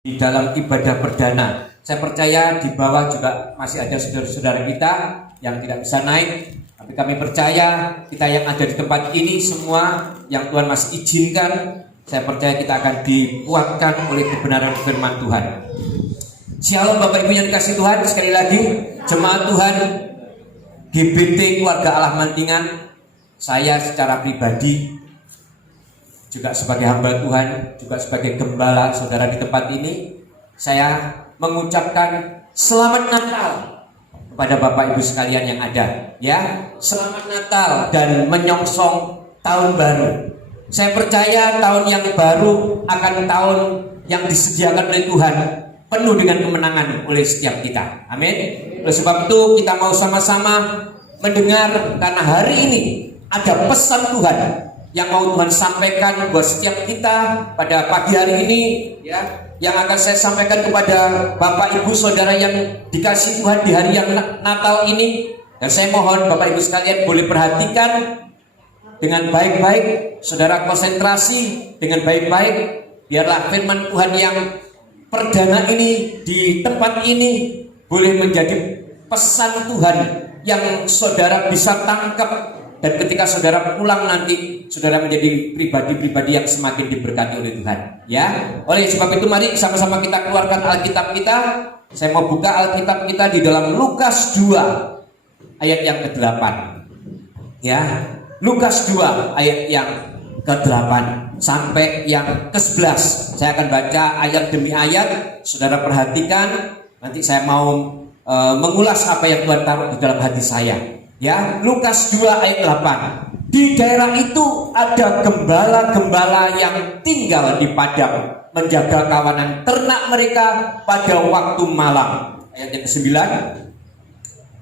di dalam ibadah perdana. Saya percaya di bawah juga masih ada saudara-saudara kita yang tidak bisa naik, tapi kami percaya kita yang ada di tempat ini semua yang Tuhan masih izinkan, saya percaya kita akan dikuatkan oleh kebenaran firman Tuhan. Shalom Bapak Ibu yang dikasih Tuhan, sekali lagi jemaat Tuhan GBT Keluarga Allah Mantingan, saya secara pribadi juga sebagai hamba Tuhan, juga sebagai gembala saudara di tempat ini, saya mengucapkan selamat Natal kepada Bapak Ibu sekalian yang ada, ya. Selamat Natal dan menyongsong tahun baru. Saya percaya tahun yang baru akan tahun yang disediakan oleh Tuhan, penuh dengan kemenangan oleh setiap kita. Amin. Oleh sebab itu kita mau sama-sama mendengar, karena hari ini ada pesan Tuhan yang mau Tuhan sampaikan buat setiap kita pada pagi hari ini, ya, yang akan saya sampaikan kepada Bapak Ibu Saudara yang dikasih Tuhan di hari yang Natal ini. Dan saya mohon Bapak Ibu sekalian boleh perhatikan dengan baik-baik, saudara konsentrasi dengan baik-baik, biarlah firman Tuhan yang perdana ini di tempat ini boleh menjadi pesan Tuhan yang saudara bisa tangkap. Dan ketika saudara pulang nanti, saudara menjadi pribadi-pribadi yang semakin diberkati oleh Tuhan, ya. Oleh sebab itu mari sama-sama kita keluarkan Alkitab kita. Saya mau buka Alkitab kita di dalam Lukas 2 ayat yang ke-8. Ya. Lukas 2 ayat yang ke-8 sampai yang ke-11. Saya akan baca ayat demi ayat. Saudara perhatikan, nanti saya mau mengulas apa yang Tuhan taruh di dalam hati saya. Ya, Lukas 2 ayat 8. Di daerah itu ada gembala-gembala yang tinggal di padang, menjaga kawanan ternak mereka pada waktu malam. Ayat yang ke-9.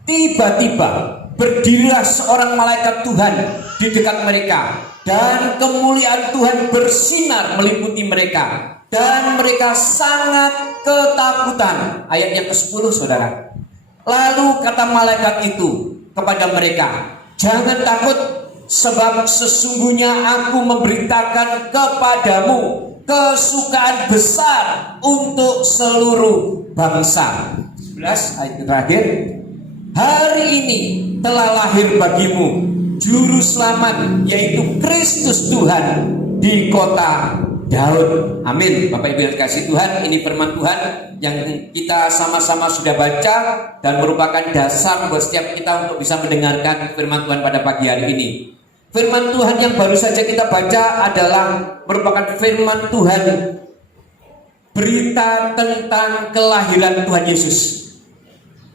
Tiba-tiba berdirilah seorang malaikat Tuhan di dekat mereka, dan kemuliaan Tuhan bersinar meliputi mereka, dan mereka sangat ketakutan. Ayat yang ke-10, saudara. Lalu kata malaikat itu kepada mereka, jangan takut, sebab sesungguhnya aku memberitakan kepadamu kesukaan besar untuk seluruh bangsa. 11 ayat terakhir. Hari ini telah lahir bagimu juru selamat, yaitu Kristus Tuhan di kota Daud. Amin. Bapak Ibu yang dikasih Tuhan, ini firman Tuhan yang kita sama-sama sudah baca dan merupakan dasar buat setiap kita untuk bisa mendengarkan firman Tuhan pada pagi hari ini. Firman Tuhan yang baru saja kita baca adalah merupakan firman Tuhan, berita tentang kelahiran Tuhan Yesus.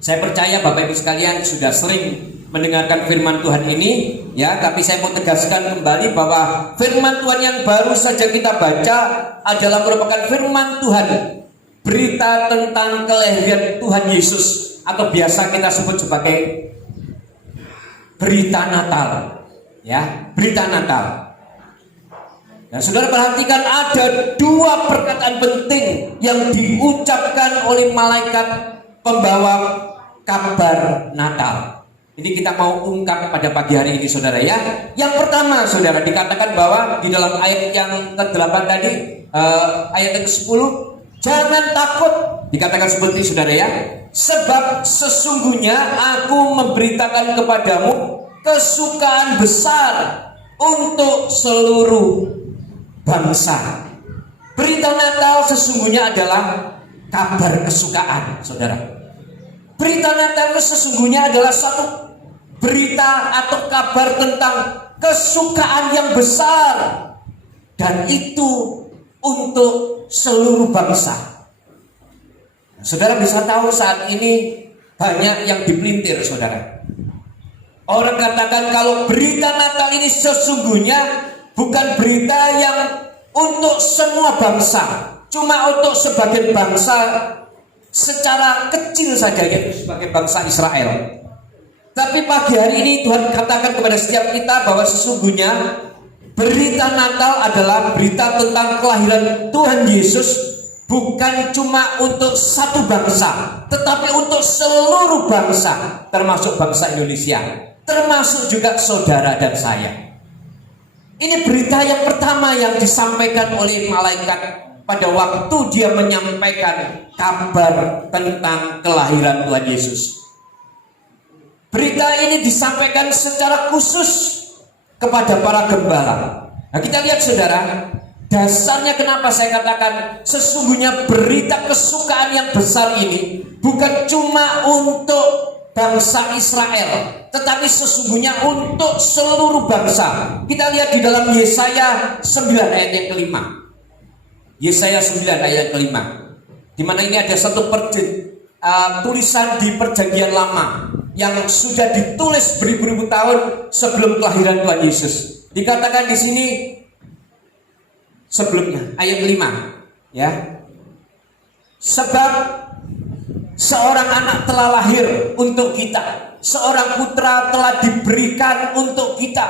Saya percaya Bapak Ibu sekalian sudah sering mendengarkan firman Tuhan ini, ya, tapi saya mau tegaskan kembali bahwa firman Tuhan yang baru saja kita baca adalah merupakan firman Tuhan, berita tentang kelahiran Tuhan Yesus, atau biasa kita sebut sebagai berita Natal, ya, berita Natal. Dan saudara perhatikan, ada dua perkataan penting yang diucapkan oleh malaikat pembawa kabar Natal. Ini kita mau ungkap pada pagi hari ini, saudara, ya. Yang pertama, saudara, dikatakan bahwa di dalam ayat yang ke-8 tadi, ayat yang ke-10, jangan takut, dikatakan seperti, saudara, ya, sebab sesungguhnya aku memberitakan kepadamu kesukaan besar untuk seluruh bangsa. Berita Natal sesungguhnya adalah kabar kesukaan, saudara. Berita Natal sesungguhnya adalah satu berita atau kabar tentang kesukaan yang besar, dan itu untuk seluruh bangsa. Saudara bisa tahu saat ini banyak yang dipelintir, saudara. Orang katakan kalau berita Natal ini sesungguhnya bukan berita yang untuk semua bangsa, cuma untuk sebagian bangsa secara kecil saja, yaitu sebagai bangsa Israel. Tapi pagi hari ini Tuhan katakan kepada setiap kita bahwa sesungguhnya berita Natal adalah berita tentang kelahiran Tuhan Yesus, bukan cuma untuk satu bangsa, tetapi untuk seluruh bangsa, termasuk bangsa Indonesia, termasuk juga saudara dan saya. Ini berita yang pertama yang disampaikan oleh malaikat pada waktu dia menyampaikan kabar tentang kelahiran Tuhan Yesus. Berita ini disampaikan secara khusus kepada para gembala. Nah, kita lihat saudara, dasarnya kenapa saya katakan sesungguhnya berita kesukaan yang besar ini bukan cuma untuk bangsa Israel, tetapi sesungguhnya untuk seluruh bangsa. Kita lihat di dalam Yesaya 9 ayat yang kelima. Yesaya 9 ayat yang kelima, di mana ini ada satu tulisan di perjanjian lama yang sudah ditulis beribu-ribu tahun sebelum kelahiran Tuhan Yesus. Dikatakan di sini sebelumnya ayat 5, ya. Sebab seorang anak telah lahir untuk kita, seorang putra telah diberikan untuk kita.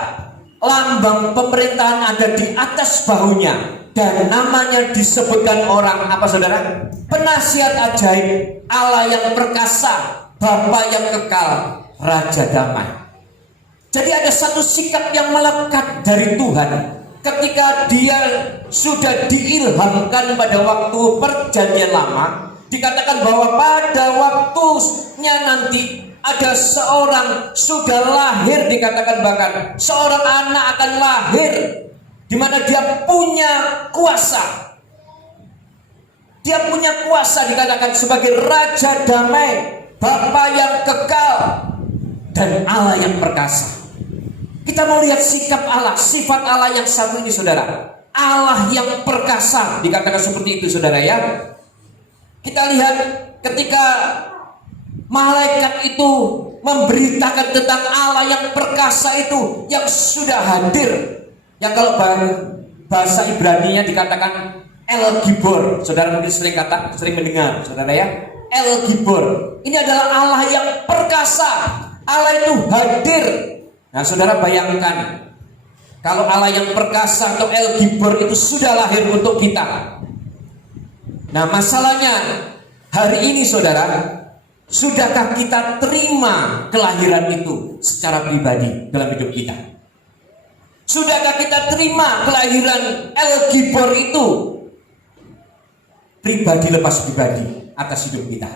Lambang pemerintahan ada di atas bahunya, dan namanya disebutkan orang apa saudara? Penasihat ajaib, Allah yang perkasa, Bapa yang kekal, Raja damai. Jadi ada satu sikap yang melekat dari Tuhan ketika dia sudah diilhamkan pada waktu perjanjian lama. Dikatakan bahwa pada waktunya nanti ada seorang sudah lahir, dikatakan bahkan seorang anak akan lahir di mana dia punya kuasa. Dia punya kuasa, dikatakan sebagai Raja damai, Bapa yang kekal, dan Allah yang perkasa. Kita mau lihat sikap Allah, sifat Allah yang satu ini saudara. Allah yang perkasa, dikatakan seperti itu saudara ya. Kita lihat ketika malaikat itu memberitakan tentang Allah yang perkasa itu, yang sudah hadir, yang kalau bahasa Ibrani-nya dikatakan El Gibor. Saudara mungkin sering mendengar saudara ya, El Gibor. Ini adalah Allah yang perkasa. Allah itu hadir. Nah saudara bayangkan, kalau Allah yang perkasa atau El Gibor itu sudah lahir untuk kita. Nah masalahnya hari ini saudara, sudahkah kita terima kelahiran itu secara pribadi dalam hidup kita? Sudahkah kita terima kelahiran El Gibor itu pribadi lepas pribadi atas hidup kita?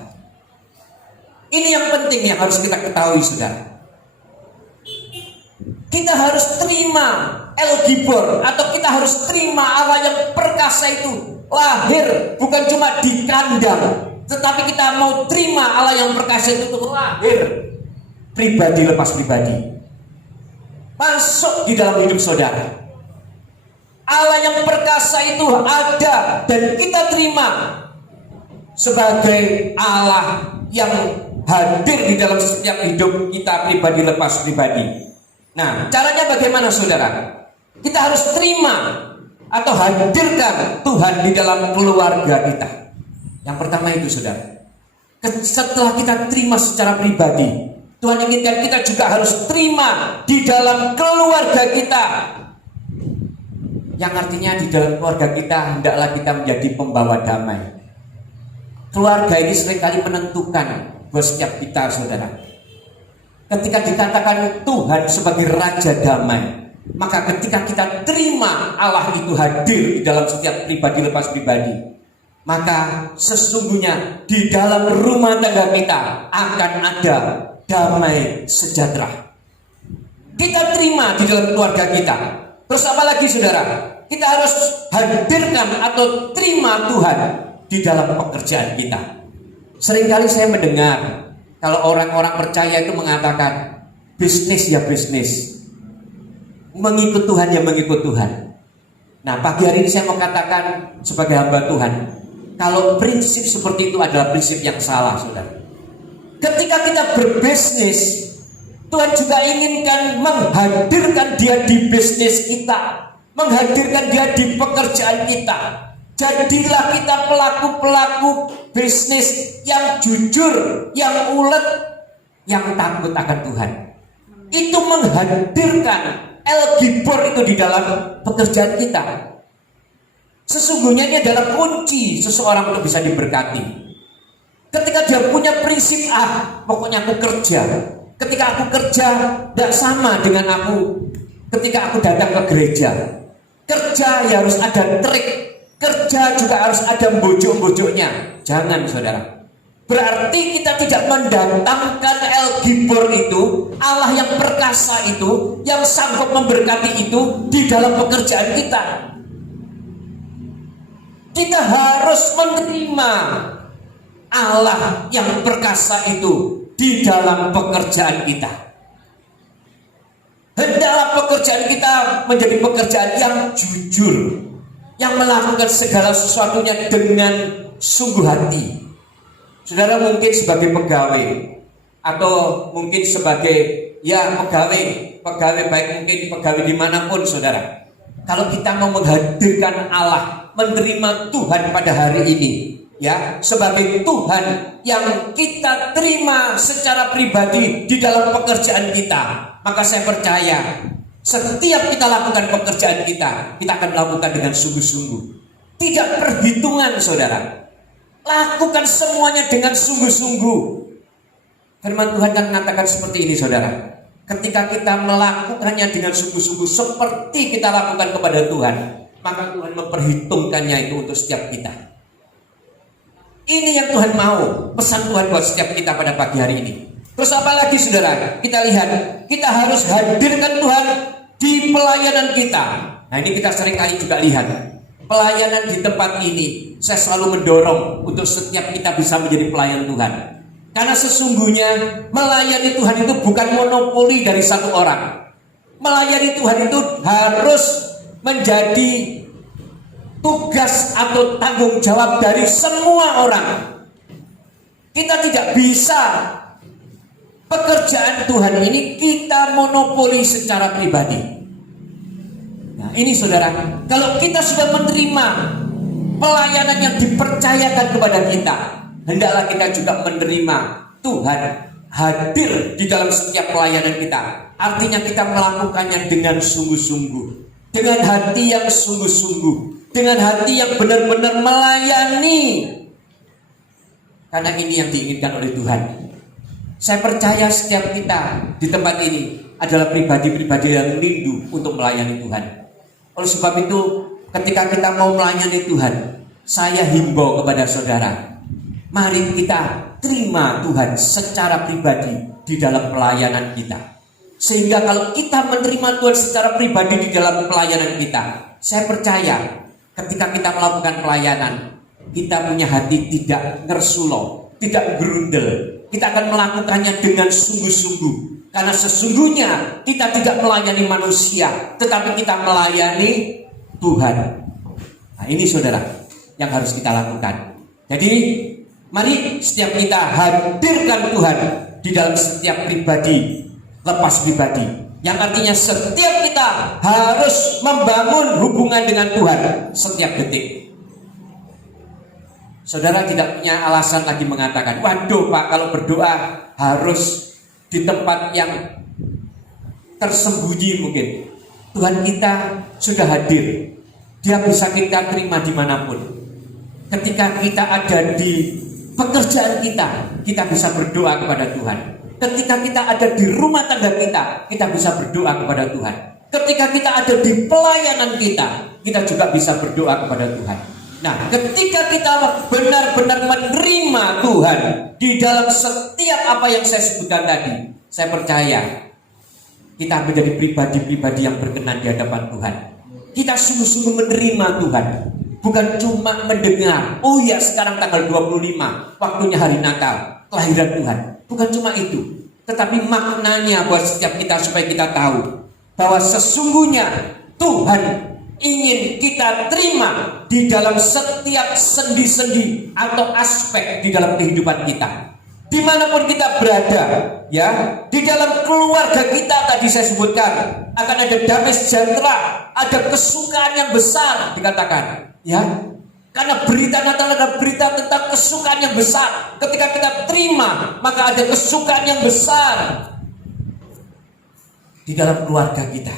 Ini yang penting yang harus kita ketahui saudara. Kita harus terima El Gibor, atau kita harus terima Allah yang perkasa itu lahir bukan cuma di kandang, tetapi kita mau terima Allah yang perkasa itu untuk lahir pribadi lepas pribadi, masuk di dalam hidup saudara. Allah yang perkasa itu ada dan kita terima sebagai Allah yang hadir di dalam setiap hidup kita pribadi lepas pribadi. Nah, caranya bagaimana saudara? Kita harus terima atau hadirkan Tuhan di dalam keluarga kita. Yang pertama itu saudara, setelah kita terima secara pribadi, Tuhan inginkan kita juga harus terima di dalam keluarga kita. Yang artinya di dalam keluarga kita hendaklah kita menjadi pembawa damai. Keluarga ini seringkali menentukan buat setiap kita saudara. Ketika dikatakan Tuhan sebagai Raja damai, maka ketika kita terima Allah itu hadir di dalam setiap pribadi lepas pribadi, maka sesungguhnya di dalam rumah tangga kita akan ada damai sejahtera. Kita terima di dalam keluarga kita. Terus apa lagi saudara? Kita harus hadirkan atau terima Tuhan di dalam pekerjaan kita. Seringkali saya mendengar kalau orang-orang percaya itu mengatakan bisnis ya bisnis, mengikut Tuhan ya mengikut Tuhan. Nah pagi hari ini saya mau katakan sebagai hamba Tuhan, kalau prinsip seperti itu adalah prinsip yang salah saudara. Ketika kita berbisnis, Tuhan juga inginkan menghadirkan dia di bisnis kita, menghadirkan dia di pekerjaan kita. Jadilah kita pelaku-pelaku bisnis yang jujur, yang ulet, yang takut akan Tuhan. Itu menghadirkan El Gibor itu di dalam pekerjaan kita. Sesungguhnya ini adalah kunci seseorang untuk bisa diberkati. Ketika dia punya prinsip, pokoknya aku kerja. Ketika aku kerja, tidak sama dengan aku ketika aku datang ke gereja. Kerja ya harus ada trik, Kerja juga harus ada bujuk-bujuknya. Jangan, saudara. Berarti kita tidak mendatangkan El Gibor itu, Allah yang perkasa itu, yang sanggup memberkati itu di dalam pekerjaan kita. Kita harus menerima Allah yang perkasa itu di dalam pekerjaan kita. Hendaklah pekerjaan kita menjadi pekerjaan yang jujur, yang melakukan segala sesuatunya dengan sungguh hati. Saudara mungkin sebagai pegawai atau mungkin sebagai pegawai baik mungkin pegawai dimanapun, saudara. Kalau kita mau menghadirkan Allah, menerima Tuhan pada hari ini, ya, sebagai Tuhan yang kita terima secara pribadi di dalam pekerjaan kita, maka saya percaya setiap kita lakukan pekerjaan kita akan melakukan dengan sungguh-sungguh. Tidak perhitungan, saudara. Lakukan semuanya dengan sungguh-sungguh. Firman Tuhan kan mengatakan seperti ini, saudara. Ketika kita melakukannya dengan sungguh-sungguh seperti kita lakukan kepada Tuhan, maka Tuhan memperhitungkannya itu untuk setiap kita. Ini yang Tuhan mau, pesan Tuhan buat setiap kita pada pagi hari ini. Terus apa lagi, saudara? Kita lihat, kita harus hadirkan Tuhan di pelayanan kita. Nah, ini kita sering kali juga lihat pelayanan di tempat ini. Saya selalu mendorong untuk setiap kita bisa menjadi pelayan Tuhan. Karena sesungguhnya melayani Tuhan itu bukan monopoli dari satu orang. Melayani Tuhan itu harus menjadi tugas atau tanggung jawab dari semua orang. Kita tidak bisa pekerjaan Tuhan ini kita monopoli secara pribadi. Nah, ini saudara, kalau kita sudah menerima pelayanan yang dipercayakan kepada kita, hendaklah kita juga menerima Tuhan hadir di dalam setiap pelayanan kita. Artinya kita melakukannya dengan sungguh-sungguh, dengan hati yang sungguh-sungguh, dengan hati yang benar-benar melayani. Karena ini yang diinginkan oleh Tuhan. Saya percaya setiap kita di tempat ini adalah pribadi-pribadi yang rindu untuk melayani Tuhan. Oleh sebab itu, ketika kita mau melayani Tuhan, saya himbau kepada saudara, mari kita terima Tuhan secara pribadi di dalam pelayanan kita. Sehingga kalau kita menerima Tuhan secara pribadi di dalam pelayanan kita, saya percaya ketika kita melakukan pelayanan, kita punya hati tidak ngersulo, tidak gerundel. Kita akan melakukannya dengan sungguh-sungguh. Karena sesungguhnya kita tidak melayani manusia, tetapi kita melayani Tuhan. Nah, ini saudara yang harus kita lakukan. Jadi mari setiap kita hadirkan Tuhan di dalam setiap pribadi, lepas pribadi. Yang artinya setiap kita harus membangun hubungan dengan Tuhan setiap detik. Saudara tidak punya alasan lagi mengatakan, waduh Pak, kalau berdoa harus di tempat yang tersembunyi mungkin. Tuhan kita sudah hadir. Dia bisa kita terima dimanapun. Ketika kita ada di pekerjaan kita bisa berdoa kepada Tuhan. Ketika kita ada di rumah tangga kita bisa berdoa kepada Tuhan. Ketika kita ada di pelayanan kita juga bisa berdoa kepada Tuhan. Nah, ketika kita benar-benar menerima Tuhan di dalam setiap apa yang saya sebutkan tadi, saya percaya kita menjadi pribadi-pribadi yang berkenan di hadapan Tuhan. Kita sungguh-sungguh menerima Tuhan, bukan cuma mendengar, oh ya sekarang tanggal 25, waktunya hari Natal, kelahiran Tuhan. Bukan cuma itu, tetapi maknanya buat setiap kita supaya kita tahu bahwa sesungguhnya Tuhan ingin kita terima di dalam setiap sendi-sendi atau aspek di dalam kehidupan kita. Dimanapun kita berada, ya, di dalam keluarga kita tadi saya sebutkan akan ada damai sejahtera, ada kesukaan yang besar dikatakan, ya. Karena berita Natal ada berita tentang kesukaan yang besar. Ketika kita terima, maka ada kesukaan yang besar di dalam keluarga kita.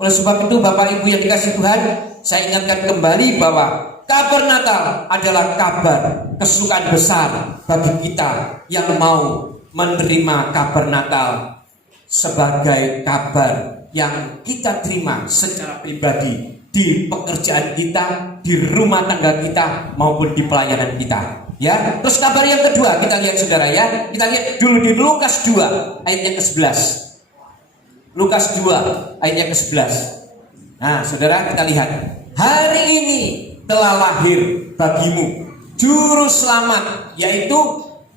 Oleh sebab itu Bapak Ibu yang dikasihi Tuhan, saya ingatkan kembali bahwa kabar Natal adalah kabar kesukaan besar bagi kita yang mau menerima kabar Natal sebagai kabar yang kita terima secara pribadi di pekerjaan kita, di rumah tangga kita, maupun di pelayanan kita. Ya, terus kabar yang kedua kita lihat saudara ya. Kita lihat dulu di Lukas 2 ayat yang ke-11. Lukas 2 ayat yang ke-11. Nah, saudara kita lihat. Hari ini telah lahir bagimu juru selamat, yaitu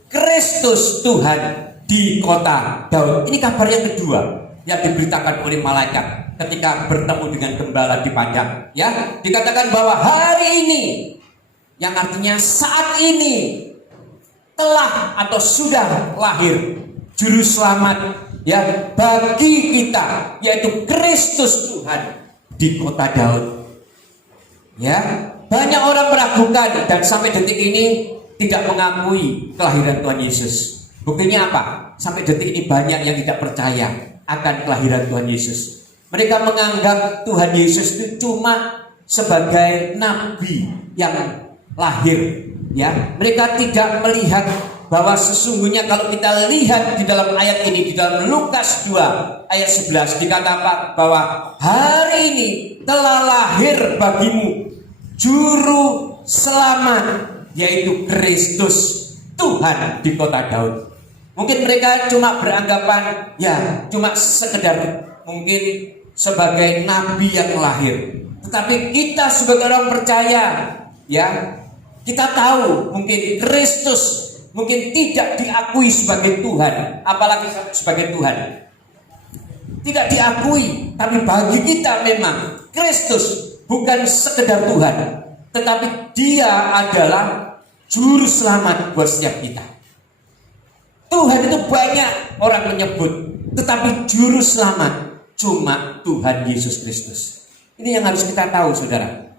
Kristus Tuhan di kota Daud. Ini kabar yang kedua yang diberitakan oleh malaikat ketika bertemu dengan gembala di padang. Ya, dikatakan bahwa hari ini, yang artinya saat ini, telah atau sudah lahir juru selamat ya bagi kita, yaitu Kristus Tuhan di kota Daud. Ya, banyak orang meragukan dan sampai detik ini tidak mengakui kelahiran Tuhan Yesus. Buktinya apa? Sampai detik ini banyak yang tidak percaya akan kelahiran Tuhan Yesus. Mereka menganggap Tuhan Yesus itu cuma sebagai nabi yang lahir. Ya, mereka tidak melihat bahwa sesungguhnya kalau kita lihat di dalam ayat ini, di dalam Lukas 2 ayat 11 dikatakan bahwa hari ini telah lahir bagimu juru selamat, yaitu Kristus Tuhan di kota Daud. Mungkin mereka cuma beranggapan ya cuma sekedar mungkin sebagai nabi yang lahir. Tetapi kita sebagai orang percaya ya, kita tahu mungkin Kristus mungkin tidak diakui sebagai Tuhan, apalagi sebagai Tuhan. Tidak diakui, tapi bagi kita memang Kristus bukan sekedar Tuhan, tetapi Dia adalah juru selamat buat setiap kita. Tuhan itu banyak orang menyebut, tetapi juru selamat cuma Tuhan Yesus Kristus. Ini yang harus kita tahu, saudara.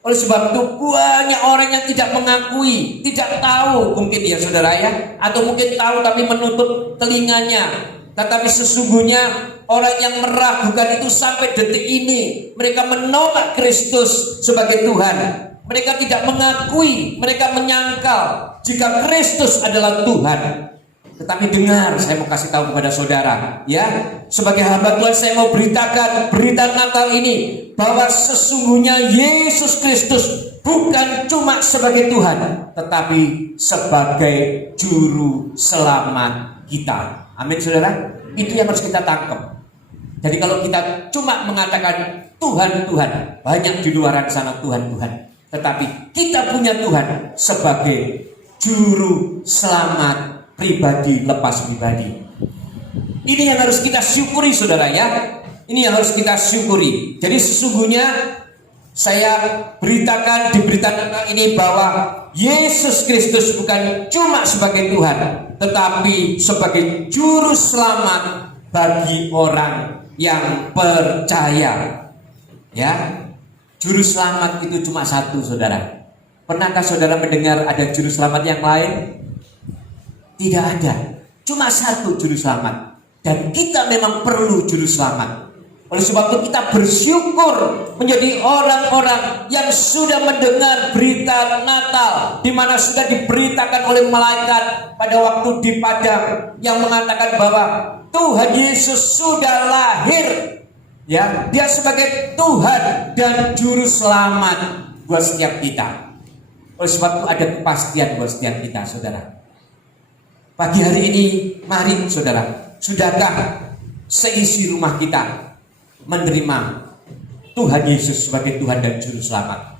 Oleh sebab itu banyak orang yang tidak mengakui, tidak tahu mungkin ya saudara ya, atau mungkin tahu tapi menutup telinganya. Tetapi sesungguhnya orang yang meragukan itu sampai detik ini mereka menolak Kristus sebagai Tuhan. Mereka tidak mengakui, mereka menyangkal jika Kristus adalah Tuhan. Tetapi dengar, saya mau kasih tahu kepada saudara ya, sebagai hamba Tuhan saya mau beritakan berita Natal ini bahwa sesungguhnya Yesus Kristus bukan cuma sebagai Tuhan, tetapi sebagai juru selamat kita. Amin saudara. Itu yang harus kita tangkap. Jadi kalau kita cuma mengatakan Tuhan, Tuhan, banyak di luar sana Tuhan, Tuhan. Tetapi kita punya Tuhan sebagai juru selamat pribadi lepas pribadi. Ini yang harus kita syukuri saudara ya. Ini yang harus kita syukuri. Jadi sesungguhnya saya diberitakan ini bahwa Yesus Kristus bukan cuma sebagai Tuhan, tetapi sebagai juru selamat bagi orang yang percaya. Ya, juru selamat itu cuma satu saudara. Pernahkah saudara mendengar ada juru selamat yang lain? Tidak ada, cuma satu juru selamat. Dan kita memang perlu juru selamat. Oleh sebab itu kita bersyukur menjadi orang-orang yang sudah mendengar berita Natal, di mana sudah diberitakan oleh malaikat pada waktu di padang yang mengatakan bahwa Tuhan Yesus sudah lahir. Ya, Dia sebagai Tuhan dan juru selamat buat setiap kita. Oleh sebab itu ada kepastian buat setiap kita, saudara. Pagi hari ini, mari saudara, sudahkah seisi rumah kita menerima Tuhan Yesus sebagai Tuhan dan Juru Selamat?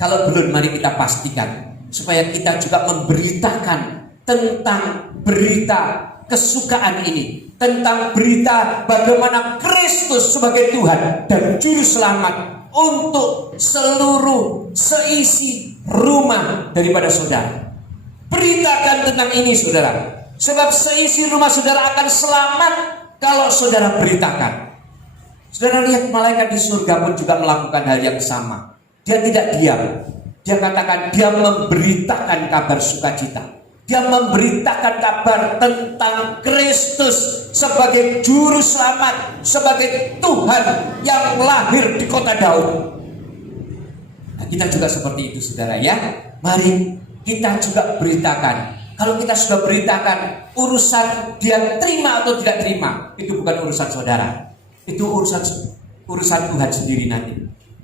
Kalau belum, mari kita pastikan supaya kita juga memberitakan tentang berita kesukaan ini, tentang berita bagaimana Kristus sebagai Tuhan dan Juru Selamat untuk seluruh seisi rumah daripada saudara. Beritakan tentang ini saudara, sebab seisi rumah saudara akan selamat kalau saudara beritakan. Saudara lihat malaikat di surga pun juga melakukan hal yang sama. Dia tidak diam. Dia katakan dia memberitakan kabar sukacita. Dia memberitakan kabar tentang Kristus sebagai juru selamat, sebagai Tuhan yang lahir di kota Daud. Nah, kita juga seperti itu saudara ya. Mari kita juga beritakan. Kalau kita sudah beritakan, urusan dia terima atau tidak terima, itu bukan urusan saudara. Itu urusan Tuhan sendiri nanti.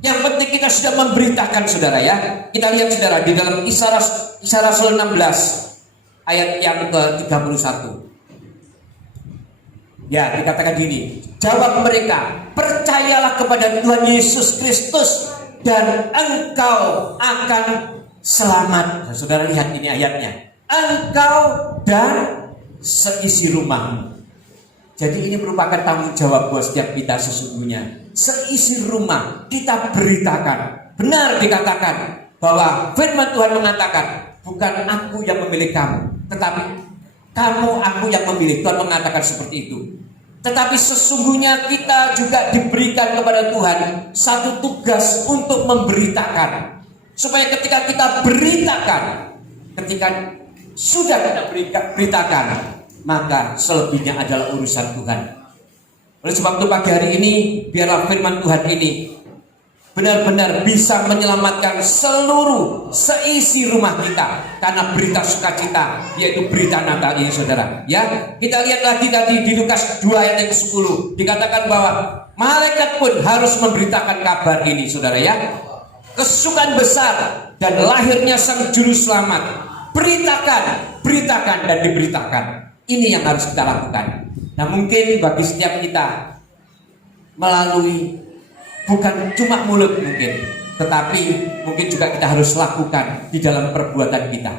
Yang penting kita sudah memberitakan, saudara ya. Kita lihat saudara di dalam Kisah Rasul 16 ayat yang ke-31. Ya, dikatakan gini, jawab mereka, percayalah kepada Tuhan Yesus Kristus dan engkau akan selamat. Nah, saudara lihat ini ayatnya, engkau dan seisi rumahmu. Jadi ini merupakan tanggung jawab buat setiap kita sesungguhnya. Seisi rumah kita beritakan. Benar dikatakan bahwa firman Tuhan mengatakan, bukan aku yang memilih kamu, tetapi kamu aku yang memilih. Tuhan mengatakan seperti itu. Tetapi sesungguhnya kita juga diberikan kepada Tuhan satu tugas untuk memberitakan. Supaya ketika kita beritakan, ketika sudah kita beritakan, maka selebihnya adalah urusan Tuhan. Oleh sebab itu pagi hari ini, biarlah firman Tuhan ini benar-benar bisa menyelamatkan seluruh seisi rumah kita karena berita sukacita, yaitu berita Natal ini, saudara. Ya, kita lihat lagi tadi di Lukas 2 ayat yang ke-10 dikatakan bahwa malaikat pun harus memberitakan kabar ini, saudara ya. Kesukaan besar dan lahirnya sang juru selamat. Beritakan dan diberitakan. Ini yang harus kita lakukan. Nah, mungkin bagi setiap kita melalui bukan cuma mulut mungkin, tetapi mungkin juga kita harus lakukan di dalam perbuatan kita,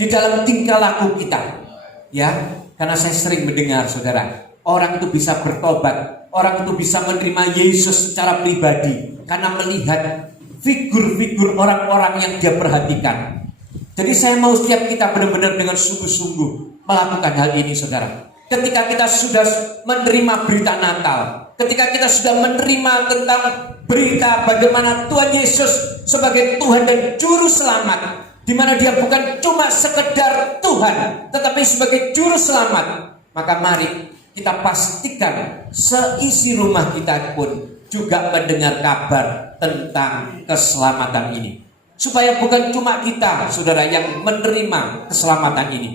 di dalam tingkah laku kita, ya. Karena saya sering mendengar, saudara, orang itu bisa bertobat, orang itu bisa menerima Yesus secara pribadi karena melihat figur-figur orang-orang yang dia perhatikan. Jadi saya mau setiap kita benar-benar dengan sungguh-sungguh melakukan hal ini, saudara. Ketika kita sudah menerima berita Natal, ketika kita sudah menerima tentang berita bagaimana Tuhan Yesus sebagai Tuhan dan Juru Selamat, di mana Dia bukan cuma sekedar Tuhan, tetapi sebagai Juru Selamat, maka mari kita pastikan seisi rumah kita pun juga mendengar kabar tentang keselamatan ini, supaya bukan cuma kita, saudara, yang menerima keselamatan ini.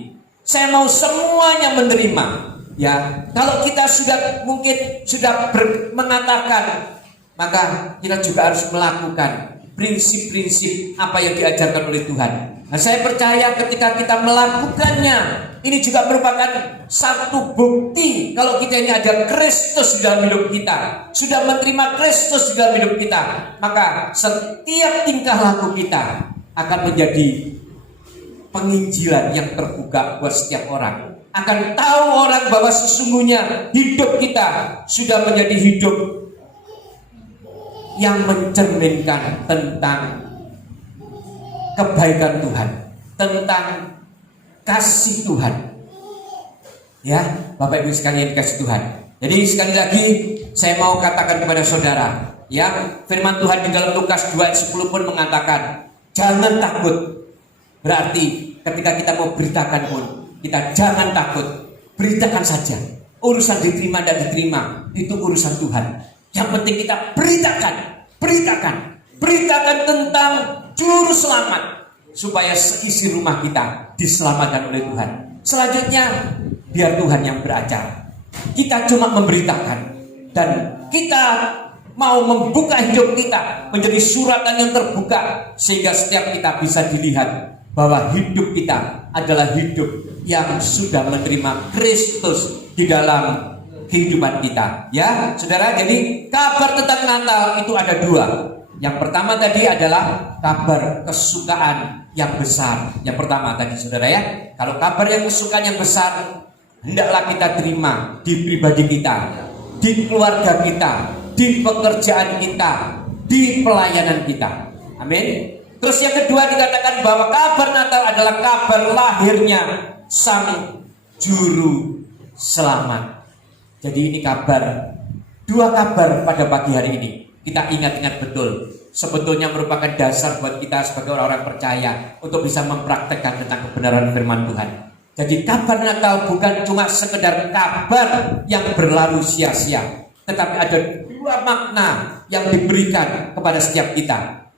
Saya mau semuanya menerima. Ya, kalau kita sudah mungkin sudah mengatakan, maka kita juga harus melakukan prinsip-prinsip apa yang diajarkan oleh Tuhan. Nah, saya percaya ketika kita melakukannya, ini juga merupakan satu bukti kalau kita ini ada Kristus di dalam hidup kita, sudah menerima Kristus di dalam hidup kita, maka setiap tingkah laku kita akan menjadi penginjilan yang terbuka buat setiap orang. Akan tahu orang bahwa sesungguhnya hidup kita sudah menjadi hidup yang mencerminkan tentang kebaikan Tuhan, tentang kasih Tuhan. Ya, Bapak Ibu sekalian dikasih Tuhan. Jadi sekali lagi saya mau katakan kepada saudara, ya, firman Tuhan di dalam Lukas 2 ayat 10 pun mengatakan, jangan takut. Berarti ketika kita mau beritakan pun, kita jangan takut, beritakan saja. Urusan diterima dan diterima itu urusan Tuhan. Yang penting kita beritakan tentang Juru Selamat, supaya seisi rumah kita diselamatkan oleh Tuhan. Selanjutnya biar Tuhan yang beracara. Kita cuma memberitakan, dan kita mau membuka hidup kita menjadi suratan yang terbuka, sehingga setiap kita bisa dilihat bahwa hidup kita adalah hidup yang sudah menerima Kristus di dalam kehidupan kita. Ya, saudara, jadi kabar tentang Natal itu ada dua. Yang pertama tadi adalah kabar kesukaan yang besar. Yang pertama tadi, saudara ya, kalau kabar yang kesukaan yang besar, hendaklah kita terima di pribadi kita, di keluarga kita, di pekerjaan kita, di pelayanan kita. Amin. Terus yang kedua dikatakan bahwa kabar Natal adalah kabar lahirnya Sang Juru Selamat. Jadi ini kabar, dua kabar pada pagi hari ini. Kita ingat-ingat betul, sebetulnya merupakan dasar buat kita sebagai orang-orang percaya untuk bisa mempraktekkan tentang kebenaran firman Tuhan. Jadi kabar Natal bukan cuma sekedar kabar yang berlalu sia-sia, tetapi ada dua makna yang diberikan kepada setiap kita,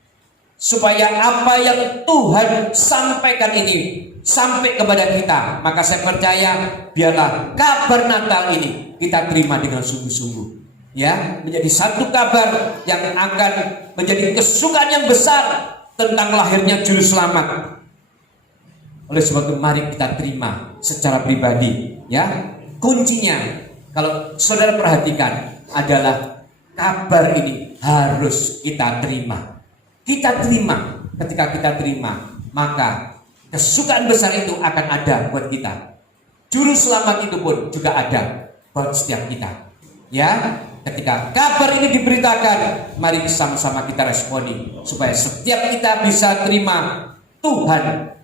supaya apa yang Tuhan sampaikan ini sampai kepada kita. Maka saya percaya biarlah kabar Natal ini kita terima dengan sungguh-sungguh. ya, menjadi satu kabar yang akan menjadi kesukaan yang besar tentang lahirnya juru selamat. Oleh sebab itu mari kita terima secara pribadi, ya. Kuncinya kalau saudara perhatikan adalah kabar ini harus kita terima. Kita terima. Ketika kita terima, maka kesukaan besar itu akan ada buat kita. Juru selamat itu pun juga ada buat setiap kita. Ya, ketika kabar ini diberitakan, mari sama-sama kita responi supaya setiap kita bisa terima Tuhan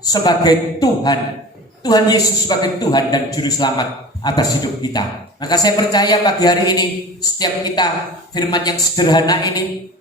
sebagai Tuhan, Tuhan Yesus sebagai Tuhan dan Juru Selamat atas hidup kita. Maka saya percaya pagi hari ini setiap kita, firman yang sederhana ini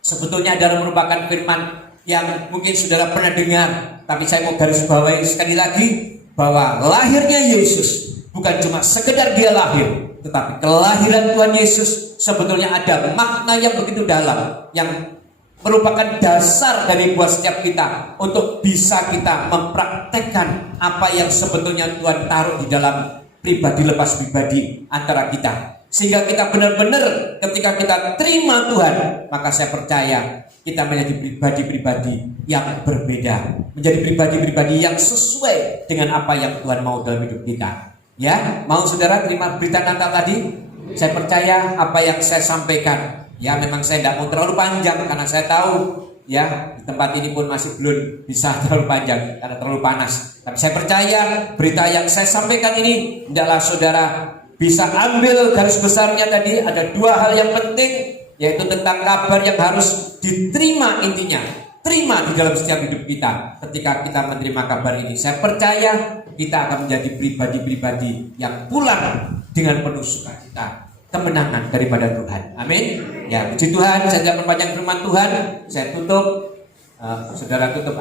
sebetulnya adalah merupakan firman yang mungkin saudara pernah dengar, tapi saya mau garis bawahi sekali lagi bahwa lahirnya Yesus bukan cuma sekedar dia lahir, tetapi kelahiran Tuhan Yesus sebetulnya ada makna yang begitu dalam, yang merupakan dasar dari buat setiap kita untuk bisa kita mempraktekkan apa yang sebetulnya Tuhan taruh di dalam pribadi lepas pribadi antara kita. Sehingga kita benar-benar ketika kita terima Tuhan, maka saya percaya kita menjadi pribadi-pribadi yang berbeda, menjadi pribadi-pribadi yang sesuai dengan apa yang Tuhan mau dalam hidup kita. Ya, mau saudara terima berita Natal tadi? Saya percaya apa yang saya sampaikan, ya memang saya tidak mau terlalu panjang karena saya tahu ya di tempat ini pun masih belum bisa terlalu panjang karena terlalu panas. Tapi saya percaya berita yang saya sampaikan ini hendaklah saudara bisa ambil garis besarnya tadi. Ada dua hal yang penting, yaitu tentang kabar yang harus diterima intinya. Terima di dalam setiap hidup kita. Ketika kita menerima kabar ini, saya percaya kita akan menjadi pribadi-pribadi yang pulang dengan penuh sukacita, kemenangan daripada Tuhan. Amin. Ya, puji Tuhan. Saya tidak memperpanjang firman Tuhan. Saya tutup. Saudara tutup.